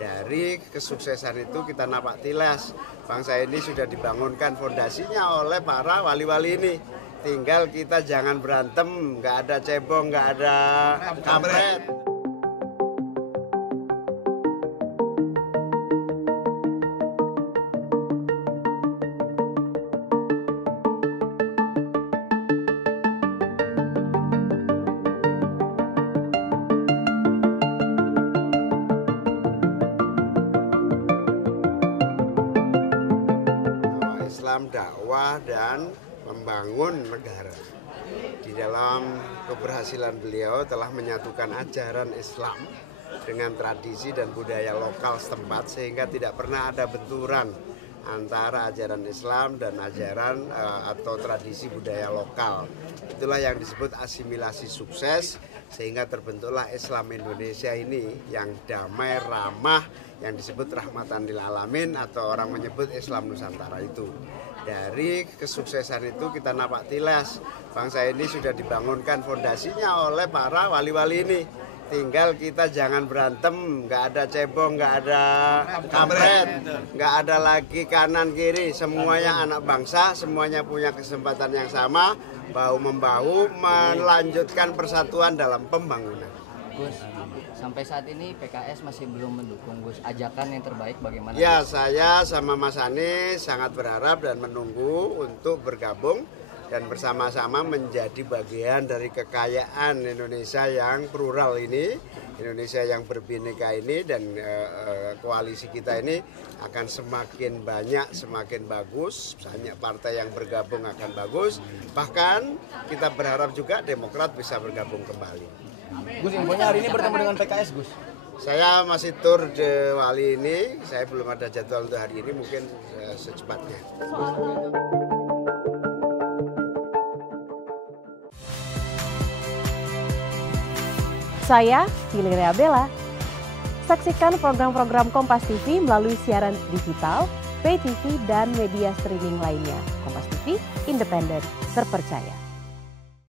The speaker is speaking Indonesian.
Dari kesuksesan itu kita napak tilas, bangsa ini sudah dibangunkan fondasinya oleh para wali-wali ini. Tinggal kita jangan berantem, nggak ada cebong, nggak ada kampret. Islam dakwah dan membangun negara. Di dalam keberhasilan beliau telah menyatukan ajaran Islam dengan tradisi dan budaya lokal setempat sehingga tidak pernah ada benturan antara ajaran Islam dan ajaran atau tradisi budaya lokal. Itulah yang disebut asimilasi sukses sehingga terbentuklah Islam Indonesia ini yang damai, ramah, yang disebut rahmatan lil alamin atau orang menyebut Islam Nusantara itu. Dari kesuksesan itu kita napak tilas, bangsa ini sudah dibangunkan fondasinya oleh para wali-wali ini. Tinggal kita jangan berantem, nggak ada cebong, nggak ada kampret, nggak ada lagi kanan kiri. Semuanya anak bangsa, semuanya punya kesempatan yang sama, bahu-membahu melanjutkan persatuan dalam pembangunan. Gus, sampai saat ini PKS masih belum mendukung Gus. Ajakan yang terbaik bagaimana? Ya, saya sama Mas Anies sangat berharap dan menunggu untuk bergabung dan bersama-sama menjadi bagian dari kekayaan Indonesia yang plural ini, Indonesia yang berbineka ini, dan koalisi kita ini akan semakin banyak, semakin bagus, banyak partai yang bergabung akan bagus, bahkan kita berharap juga Demokrat bisa bergabung kembali. Gus, infonya hari ini bertemu dengan PKS, Gus. Saya masih tur di Wali ini, saya belum ada jadwal untuk hari ini, mungkin secepatnya. Saya Valeria Bella. Saksikan program-program Kompas TV melalui siaran digital, pay TV, dan media streaming lainnya. Kompas TV, independen, terpercaya.